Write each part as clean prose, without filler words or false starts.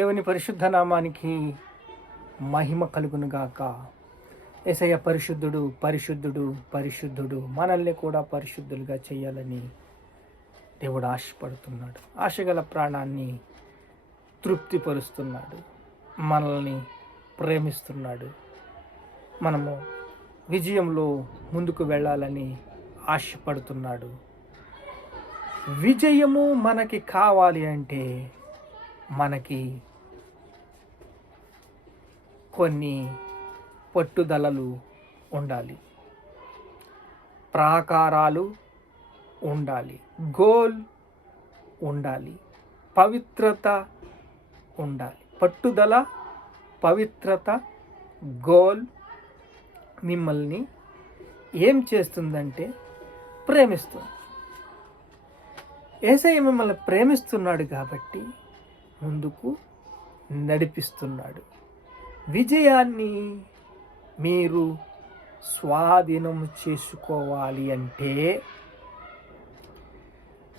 దేవుని పరిశుద్ధ నామానికి మహిమ కలుగును గాక. యేసయ్య పరిశుద్ధుడు, పరిశుద్ధుడు, పరిశుద్ధుడు. మనల్ని కూడా పరిశుద్ధులుగా చేయాలని దేవుడు ఆశపడుతున్నాడు. ఆశగల ప్రాణాన్ని తృప్తిపరుస్తున్నాడు. మనల్ని ప్రేమిస్తున్నాడు. మనము విజయంలో ముందుకు వెళ్ళాలని ఆశపడుతున్నాడు. విజయము మనకి కావాలి అంటే మనకి కొన్ని పట్టుదలలు ఉండాలి, ప్రాకారాలు ఉండాలి, గోల్ ఉండాలి, పవిత్రత ఉండాలి. పట్టుదల, పవిత్రత, గోల్ మిమ్మల్ని ఏం చేస్తుందంటే ప్రేమిస్తుంది. యేసయ్య మిమ్మల్ని ప్రేమిస్తున్నాడు కాబట్టి ముందుకు నడిపిస్తున్నాడు. విజయాన్ని మీరు స్వాధీనం చేసుకోవాలి అంటే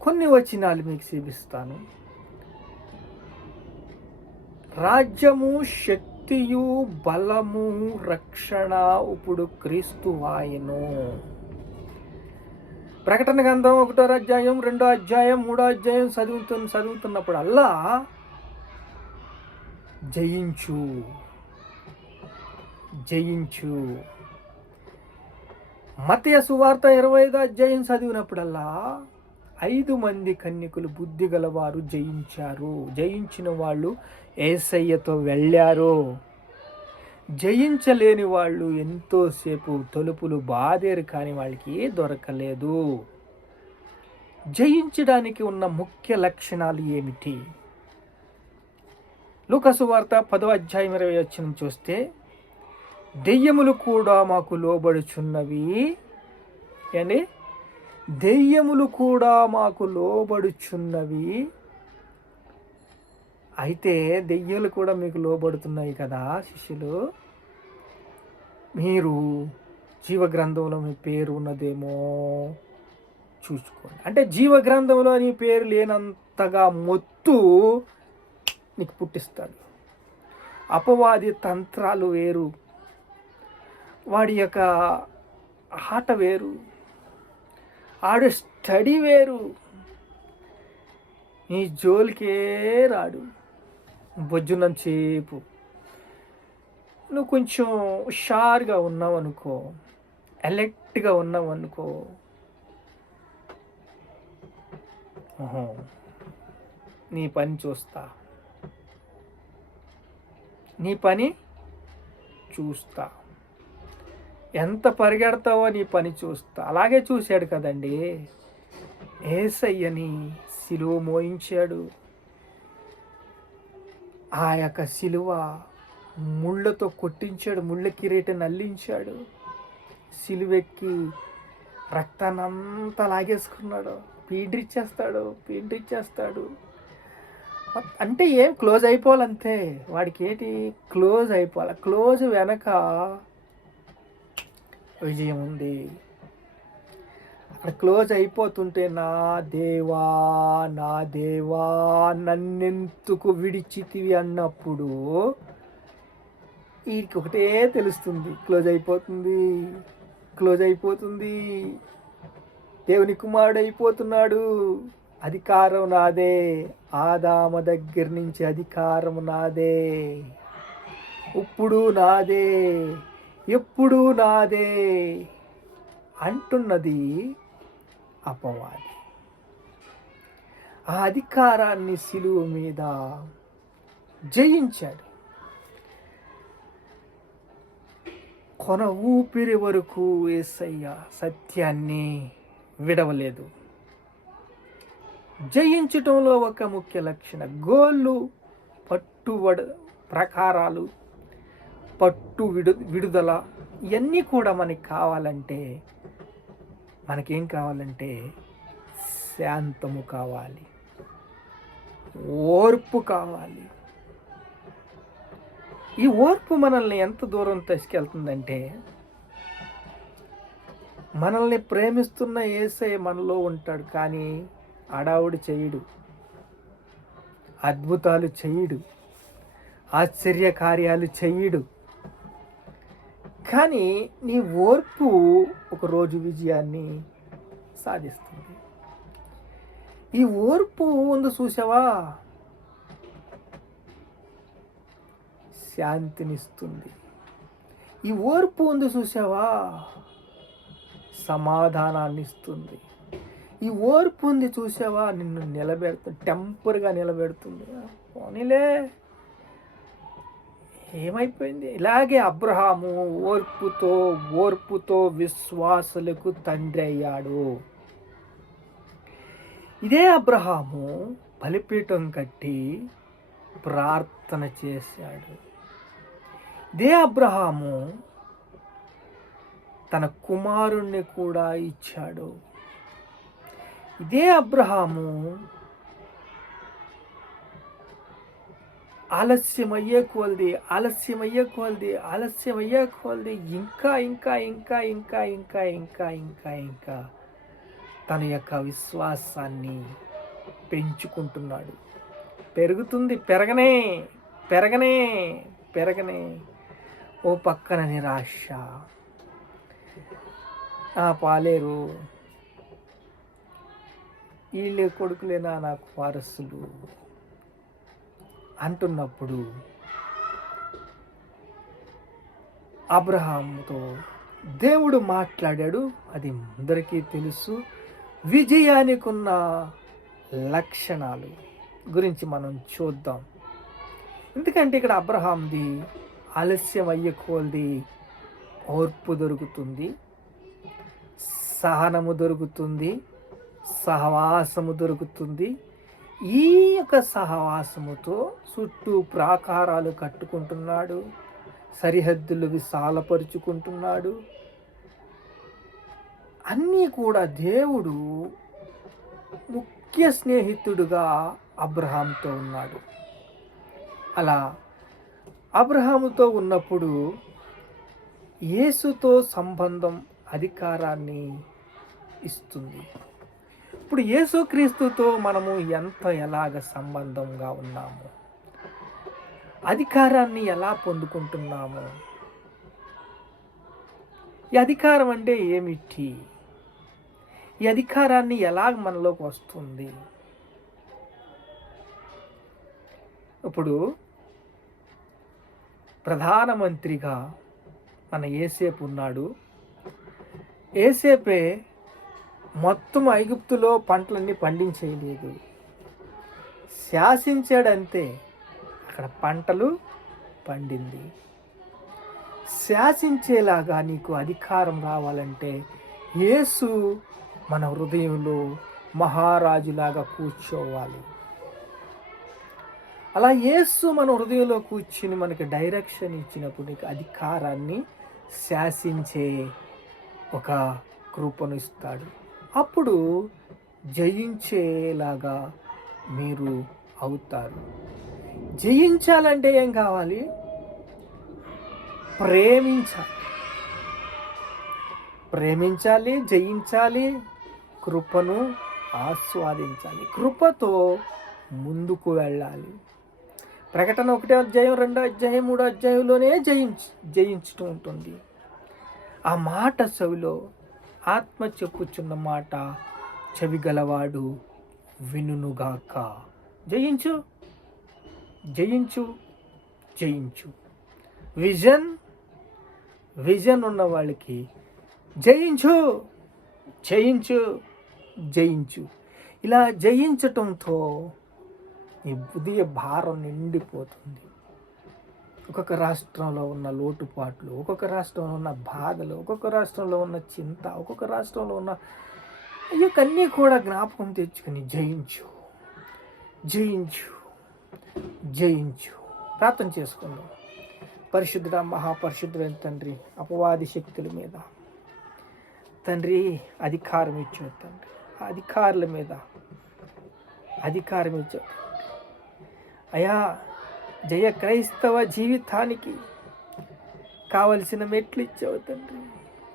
కొన్ని వచనాలు మీకు చూపిస్తాను. రాజ్యము, శక్తియు, బలము, రక్షణ ఇప్పుడు క్రీస్తు ఆయను. ప్రకటన గ్రంథం 1వ అధ్యాయం, 2వ అధ్యాయం, 3వ అధ్యాయం చదువుతున్నప్పుడు అల్లా జయించు జయించు. మత్తయి సువార్త 25వ అధ్యాయం చదివినప్పుడల్లా 5 మంది కన్యకులు బుద్ధి గలవారు జయించారు. జయించిన వాళ్ళు యేసయ్యతో వెళ్ళారు. జయించలేని వాళ్ళు ఎంతోసేపు తలుపులు బాదేరు కానీ వాళ్ళకి దొరకలేదు. జయించడానికి ఉన్న ముఖ్య లక్షణాలు ఏమిటి? లూకా సువార్త 10వ అధ్యాయం 20వ వచనం చూస్తే, దెయ్యములు కూడా మాకు లోబడుచున్నవి. ఏంటి? దెయ్యములు కూడా మాకు లోబడుచున్నవి. అయితే దెయ్యాలు కూడా మీకు లోబడుతున్నాయి కదా శిష్యులు. మీరు జీవగ్రంథంలో మీ పేరు ఉన్నదేమో చూసుకోండి. అంటే జీవగ్రంథంలో నీ పేరు లేనంతగా మొత్తు నీకు పుట్టిస్తాడు. అపవాది తంత్రాలు వేరు, వాడి యొక్క ఆట వేరు, ఆడు స్టడీ వేరు. నీ జోలికే రాడు. బొజ్జునంతసేపు నువ్వు కొంచెం హుషారుగా ఉన్నావు అనుకో, అలర్ట్గా ఉన్నావు అనుకో, నీ పని చూస్తా, నీ పని చూస్తా, ఎంత పరిగెడతావో నీ పని చూస్తా. అలాగే చూశాడు కదండి. యేసయ్యని సిలువ మోయించాడు. ఆ యొక్క సిలువ ముళ్ళతో కొట్టించాడు, ముళ్ళ కిరీటం అల్లించాడు. సిలువెక్కి రక్తాన్నంతా లాగేసుకున్నాడు. పీడ్రిచ్చేస్తాడు. అంటే ఏం క్లోజ్ అయిపోవాలంతే. వాడికి ఏంటి? క్లోజ్ అయిపోవాలి. క్లోజ్ వెనక విజయం ఉంది. అక్కడ క్లోజ్ అయిపోతుంటే నా దేవా నన్నెందుకు విడిచితివి అన్నప్పుడు వీడికి ఒకటే తెలుస్తుంది, క్లోజ్ అయిపోతుంది. దేవుని కుమారుడు అయిపోతున్నాడు. అధికారం నాదే. ఆదాము దగ్గర నుంచి అధికారం నాదే. ఇప్పుడు నాదే, ఎప్పుడు నాదే అంటున్నది అపవాది. ఆ అధికారాన్ని సిలువ మీద జయించాడు. కొన ఊపిరి వరకు యేసయ్య సత్యాన్ని విడవలేదు. జయించటంలో ఒక ముఖ్య లక్షణం గోళ్ళు, ప్రకారాలు, విడుదల ఇవన్నీ కూడా మనకి కావాలంటే మనకేం కావాలంటే శాంతము కావాలి, ఓర్పు కావాలి. ఈ ఓర్పు మనల్ని ఎంత దూరం తీసుకెళ్తుందంటే, మనల్ని ప్రేమిస్తున్న యేసయ్య మనలో ఉంటాడు, కానీ అడావుడి చేయడు, అద్భుతాలు చేయడు, ఆశ్చర్య కార్యాలు చెయ్యడు. కానీ నీ ఓర్పు ఒకరోజు విజయాన్ని సాధిస్తుంది. ఈ ఓర్పు ఉంది చూసావా, శాంతినిస్తుంది. ఈ ఓర్పు ఉంది చూసావా, సమాధానాన్ని ఇస్తుంది. ఈ ఓర్పు ఉంది చూసావా, నిన్ను నిలబెడుతుంది, టెంపర్గా నిలబెడుతుంది. పోనీలే, ఏమైపోయింది. ఇలాగే అబ్రహాము ఓర్పుతో విశ్వాసులకు తండ్రి అయ్యాడు. ఇదే అబ్రహాము బలిపీఠం కట్టి ప్రార్థన చేశాడు. ఇదే అబ్రహాము తన కుమారుణ్ణి కూడా ఇచ్చాడు. ఇదే అబ్రహాము ఆలస్యమయ్యే కొలది ఇంకా తన యొక్క విశ్వాసాన్ని పెంచుకుంటున్నాడు. పెరుగుతుంది, పెరగనే. ఓ పక్కన నిరాశ, పాలేరు, వీళ్ళే కొడుకులేనా నాకు వారసులు అంటున్నప్పుడు అబ్రహాముతో దేవుడు మాట్లాడాడు. అది అందరికీ తెలుసు. విజయానికి ఉన్న లక్షణాలు గురించి మనం చూద్దాం. ఎందుకంటే ఇక్కడ అబ్రహాంది ఆలస్యం అయ్యే కొలది ఓర్పు దొరుకుతుంది, సహనము దొరుకుతుంది, సహవాసము దొరుకుతుంది. ఈ యొక్క సహవాసముతో చుట్టూ ప్రాకారాలు కట్టుకుంటున్నాడు, సరిహద్దులు విశాలపరుచుకుంటున్నాడు. అన్నీ కూడా దేవుడు ముఖ్య స్నేహితుడుగా అబ్రహాంతో ఉన్నాడు. అలా అబ్రహాముతో ఉన్నప్పుడు యేసుతో సంబంధం అధికారాన్ని ఇస్తుంది. ఇప్పుడు యేసుక్రీస్తుతో మనము ఎలాగ సంబంధంగా ఉన్నాము, అధికారాన్ని ఎలా పొందుకుంటున్నాము, ఈ అధికారం అంటే ఏమిటి, ఈ అధికారాన్ని ఎలాగ మనలోకి వస్తుంది. ఇప్పుడు ప్రధానమంత్రిగా మన యేసేపు ఉన్నాడు. యేసేపే మొత్తం ఐగుప్తులో పంటలన్నీ పండించేయలేదు, శాసించాడంతే. అక్కడ పంటలు పండింది. శాసించేలాగా నీకు అధికారం రావాలంటే యేసు మన హృదయంలో మహారాజులాగా కూర్చోవాలి. అలా యేసు మన హృదయంలో కూర్చుని మనకి డైరెక్షన్ ఇచ్చినప్పుడు నీకు అధికారాన్ని శాసించే ఒక కృపను ఇస్తాడు. అప్పుడు జయించేలాగా మీరు అవుతారు. జయించాలంటే ఏం కావాలి? ప్రేమించాలి, జయించాలి, కృపను ఆస్వాదించాలి, కృపతో ముందుకు వెళ్ళాలి. ప్రకటన 1వ అధ్యాయం 2వ అధ్యాయం 3వ అధ్యాయంలోనే జయించటం ఉంటుంది. ఆ మాట చెవిలో ఆత్మ చెప్పుచున్న మాట చెవి గలవాడు వినుగాక. జయించు, విజన్ ఉన్న వాళ్ళకి జయించు. ఇలా జయించటంతో నీ ఉదయ భారం నిండిపోతుంది. ఒక్కొక్క రాష్ట్రంలో ఉన్న లోటుపాట్లు, ఒక్కొక్క రాష్ట్రంలో ఉన్న బాధలు, ఒక్కొక్క రాష్ట్రంలో ఉన్న చింత, ఒక్కొక్క రాష్ట్రంలో ఉన్న ఇవన్నీ కూడా జ్ఞాపకం తెచ్చుకొని జయించు. ప్రార్థన చేసుకుందాం. పరిశుద్ధుడ, మహాపరిశుద్ధుడైన తండ్రి, అపవాది శక్తుల మీద తండ్రి అధికారం ఇచ్చావు తండ్రి. ఆ అధికారుల మీద అధికారం ఇచ్చావు అయా. జయ క్రైస్తవ జీవితానికి కావలసిన మెట్లు ఇచ్చావు తండ్రి,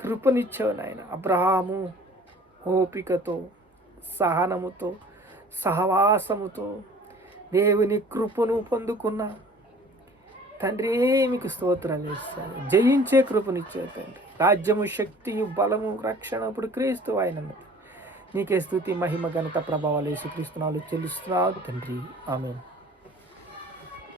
కృపనిచ్చావు నాయన. అబ్రహాము ఓపికతో, సహనముతో, సహవాసముతో దేవుని కృపను పొందుకున్న తండ్రి మీకు స్తోత్రాలు ఇస్తాను. జయించే కృపనిచ్చే తండ్రి. రాజ్యము, శక్తియు, బలము, రక్షణ ఇప్పుడు క్రీస్తు ఆయనన్నది. నీకే స్తుతి, మహిమ, ఘనత, ప్రభావాలు యేసుక్రీస్తు నామములో చెల్లిస్తున్నాను తండ్రి. ఆమేన్.